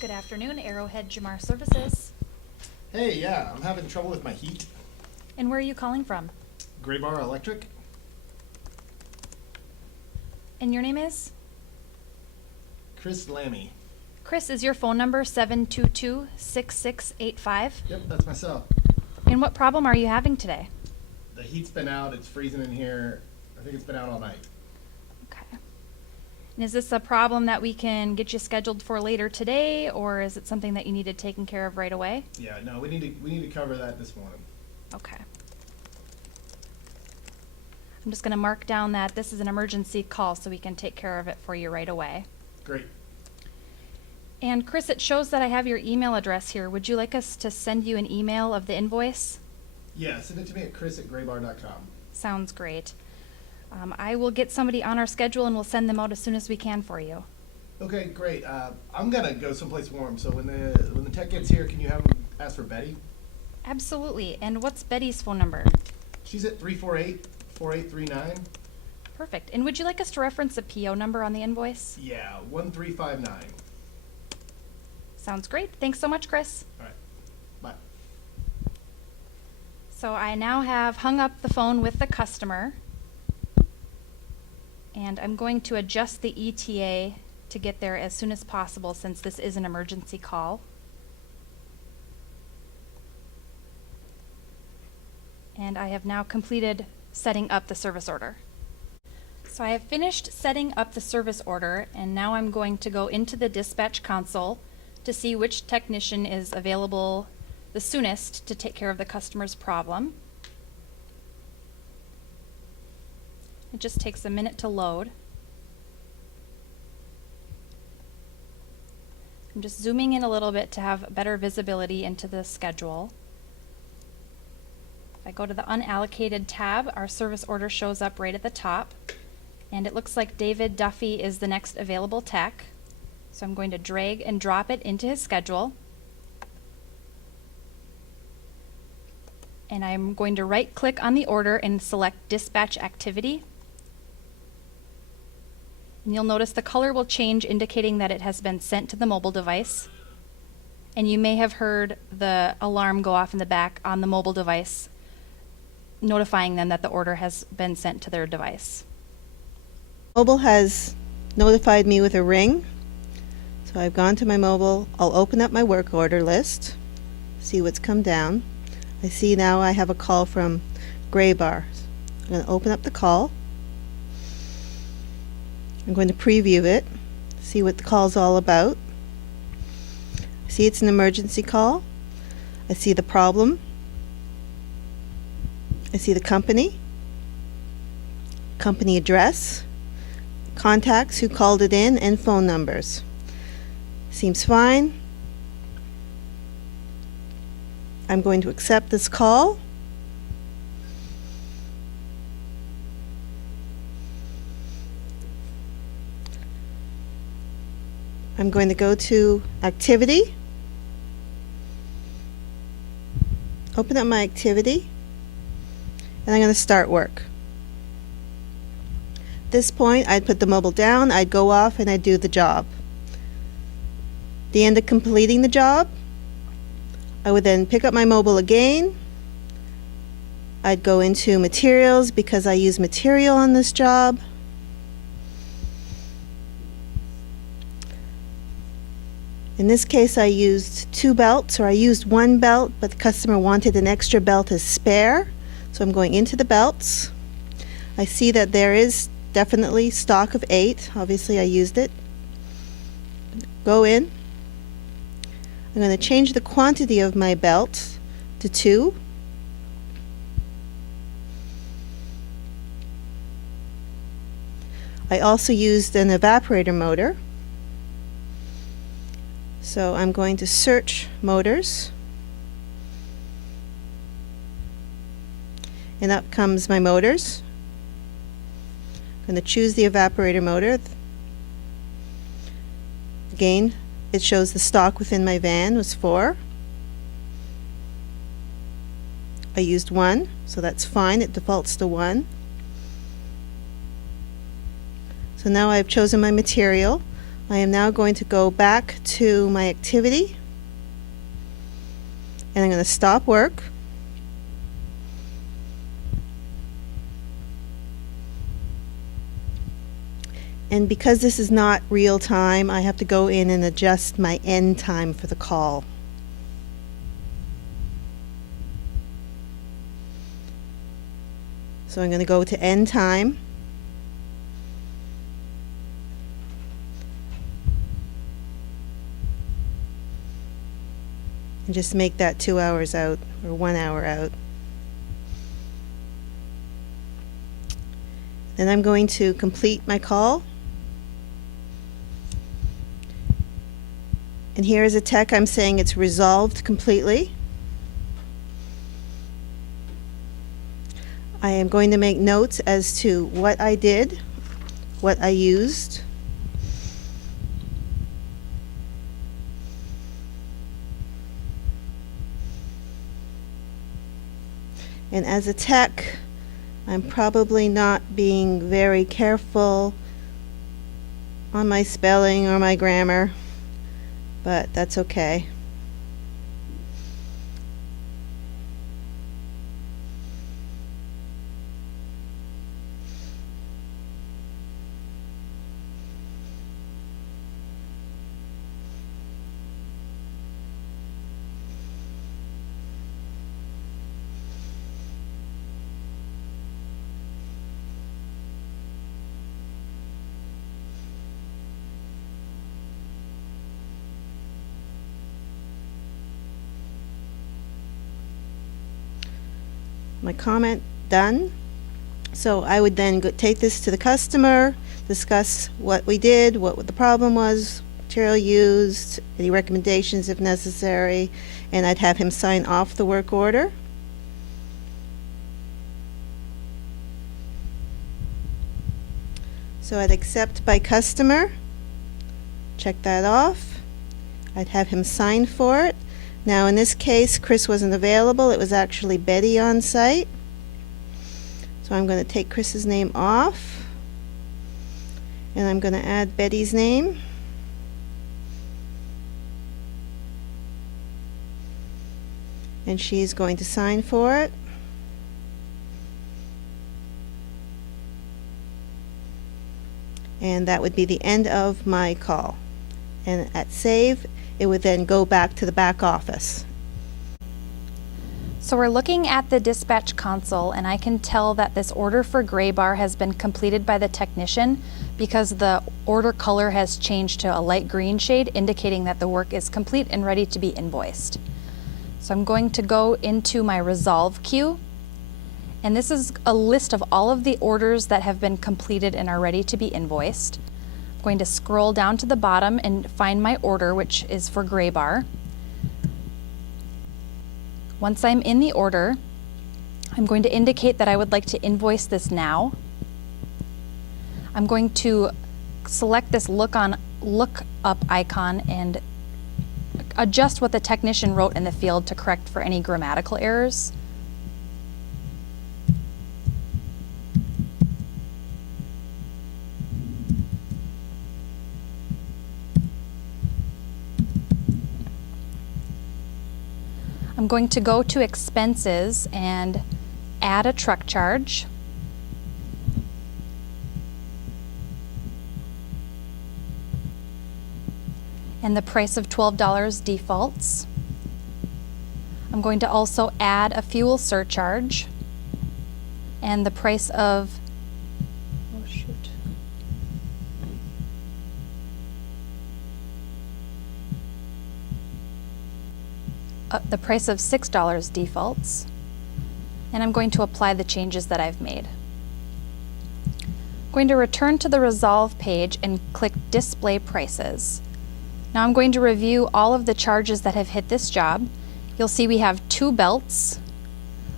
Good afternoon, Arrowhead Jamar Services. Hey, yeah, I'm having trouble with my heat. And where are you calling from? Gray Bar Electric? And your name is? Chris Lammy. Chris, is your phone number 722-6685? Yep, that's myself. And what problem are you having today? The heat's been out, it's freezing in here. I think it's been out all night. Okay. And is this a problem that we can get you scheduled for later today, or is it something that you needed taken care of right away? Yeah, no, we need to cover that this morning. Okay. I'm just going to mark down that this is an emergency call so we can take care of it for you right away. Great. And Chris, it shows that I have your email address here. Would you like us to send you an email of the invoice? Yeah, send it to me at chris@graybar.com. Sounds great. I will get somebody on our schedule and we'll send them out as soon as we can for you. Okay, great. I'm gonna go someplace warm, so when the tech gets here, can you have him ask for Betty? Absolutely. And what's Betty's phone number? She's at 348-4839. Perfect. And would you like us to reference the PO number on the invoice? Yeah, 1359. Sounds great. Thanks so much, Chris. All right, bye. So I now have hung up the phone with the customer, and I'm going to adjust the ETA to get there as soon as possible since this is an emergency call. And I have now completed setting up the service order. So I have finished setting up the service order, and now I'm going to go into the dispatch console to see which technician is available the soonest to take care of the customer's problem. It just takes a minute to load. I'm just zooming in a little bit to have better visibility into the schedule. If I go to the unallocated tab, our service order shows up right at the top, and it looks like David Duffy is the next available tech. So I'm going to drag and drop it into his schedule. And I'm going to right click on the order and select dispatch activity. And you'll notice the color will change, indicating that it has been sent to the mobile device. And you may have heard the alarm go off in the back on the mobile device, notifying them that the order has been sent to their device. Mobile has notified me with a ring. So I've gone to my mobile. I'll open up my work order list, see what's come down. I see now I have a call from Gray Bar. I'm going to open up the call. I'm going to preview it, see what the call's all about. I see it's an emergency call. I see the problem. I see the company address, contacts who called it in, and phone numbers. Seems fine. I'm going to accept this call. I'm going to go to activity, open up my activity, and I'm going to start work. At this point, I'd put the mobile down, I'd go off, and I'd do the job. At the end of completing the job, I would then pick up my mobile again. I'd go into materials because I use material on this job. In this case, I used 2 belts, or I used 1 belt, but the customer wanted an extra belt as spare. So I'm going into the belts. I see that there is definitely stock of 8. Obviously, I used it. Go in. I'm going to change the quantity of my belt to 2. I also used an evaporator motor. So I'm going to search motors. And up comes my motors. I'm going to choose the evaporator motor. Again, it shows the stock within my van was 4. I used 1, so that's fine. It defaults to 1. So now I've chosen my material. I am now going to go back to my activity, and I'm going to stop work. And because this is not real time, I have to go in and adjust my end time for the call. So I'm going to go to end time. And just make that 2 hours out, or 1 hour out. Then I'm going to complete my call. And here is a tech I'm saying it's resolved completely. I am going to make notes as to what I did, what I used. And as a tech, I'm probably not being very careful on my spelling or my grammar, but that's okay. My comment done. So I would then take this to the customer, discuss what we did, what the problem was, material used, any recommendations if necessary, and I'd have him sign off the work order. So I'd accept by customer, check that off. I'd have him sign for it. Now in this case, Chris wasn't available. It was actually Betty on site. So I'm going to take Chris's name off, and I'm going to add Betty's name. And she's going to sign for it. And that would be the end of my call. And at save, it would then go back to the back office. So we're looking at the dispatch console, and I can tell that this order for gray bar has been completed by the technician because the order color has changed to a light green shade, indicating that the work is complete and ready to be invoiced. So I'm going to go into my resolve queue, and this is a list of all of the orders that have been completed and are ready to be invoiced. I'm going to scroll down to the bottom and find my order, which is for gray bar. Once I'm in the order, I'm going to indicate that I would like to invoice this now. I'm going to select this look up icon and adjust what the technician wrote in the field to correct for any grammatical errors. I'm going to go to expenses and add a truck charge. And the price of $12 defaults. I'm going to also add a fuel surcharge and the price of, oh shoot. The price of $6 defaults, and I'm going to apply the changes that I've made. I'm going to return to the Resolve page and click Display Prices. Now I'm going to review all of the charges that have hit this job. You'll see we have 2 belts,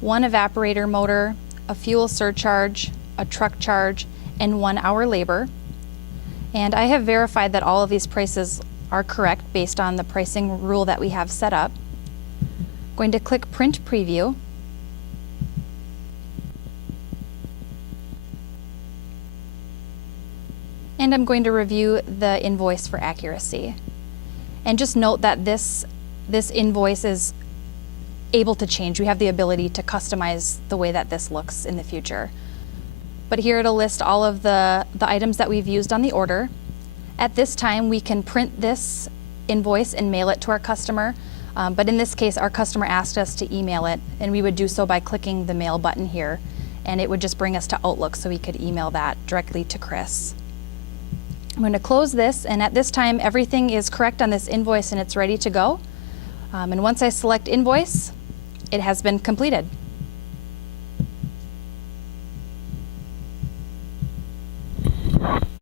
1 evaporator motor, a fuel surcharge, a truck charge, and 1 hour labor. And I have verified that all of these prices are correct based on the pricing rule that we have set up. Going to click Print Preview. And I'm going to review the invoice for accuracy. And just note that this invoice is able to change. We have the ability to customize the way that this looks in the future. But here it'll list all of the items that we've used on the order. At this time, we can print this invoice and mail it to our customer. But in this case, our customer asked us to email it, and we would do so by clicking the mail button here. And it would just bring us to Outlook so we could email that directly to Chris. I'm going to close this, and at this time, everything is correct on this invoice and it's ready to go. And once I select invoice, it has been completed.